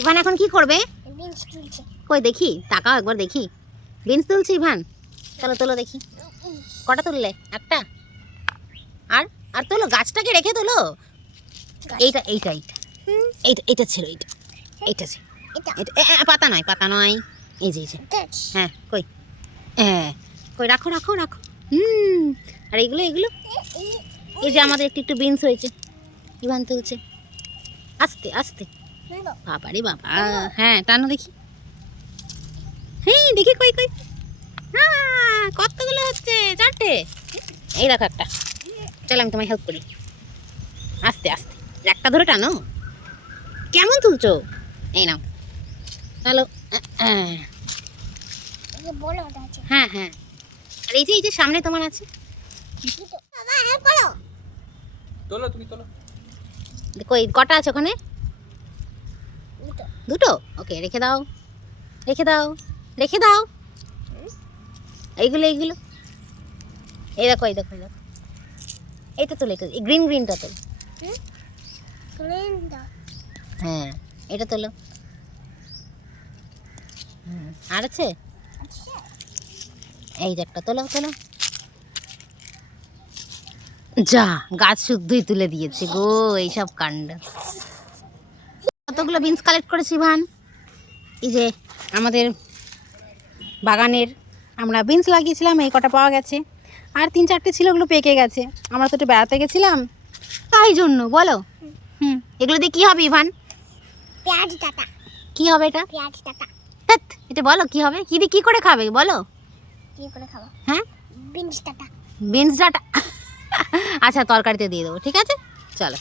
Ivan এখন কি করবে? বিনস তুলছে। কই দেখি, তাকাও একবার দেখি। বিনস তুলছি ইভান, চলো তোলো দেখি। কটা তুললে? একটা। আর আর তোলো, গাছটাকে রেখে তোলো। এইটা এইটা এইটা এইটা এইটা ছিল, এইটা এইটা ছিল, এটা পাতা নয়, পাতা নয়। এই যে এই যে, হ্যাঁ কই, হ্যাঁ কই, রাখো রাখো রাখো। আর এইগুলো এইগুলো, এই যে আমাদের একটু একটু বিনস হয়েছে, ইভান তুলছে আস্তে আস্তে। বাবা রে বাবা, হ্যাঁ টানো দেখি। হ্যাঁ দেখি, কই কই, কতগুলো হচ্ছে? চারটে। এই দেখো একটা, চলো আমি তোমায় হেল্প করি। আস্তে আস্তে, একটা ধরে টানো। কেমন তুলছো? এই নাও, চলো। হ্যাঁ হ্যাঁ, আর এই যে সামনে তোমার আছে। তোলো, তুমি তোলো। কই, কটা আছে ওখানে? দুটো। ওকে, রেখে দাও রেখে দাও রেখে দাও। এইগুলো এইগুলো, এই দেখো এই দেখো এই দেখো, এইটা তোলো, এটা এই গ্রিন গ্রিনটা তোলো। হ্যাঁ এটা তোলো। আর আছে? এই যে একটা তোলো তোলো। যা, গাছ শুদ্ধই তুলে দিয়েছে গো এইসব কাণ্ড। কতগুলো বিনস কালেক্ট করেছি ভান, এই যে আমাদের বাগানের আমরা বিনস লাগিয়েছিলাম, এই কটা পাওয়া গেছে। আর 3-4টে ছিল, ওগুলো পেকে গেছে। আমরা তো একটু বেড়াতে গেছিলাম তাই জন্য, বলো। এগুলো দিয়ে কী হবে ইভান? পেঁয়াজ ডাটা। কী হবে এটা? পেঁয়াজ ডাটা। এটা বলো কী হবে, কী দিয়ে কী করে খাবে বলো? কি করে খাবো? হ্যাঁ, বিনস ডাটা। Beans data. আচ্ছা তরকারিতে দিয়ে দেবো, ঠিক আছে চলো।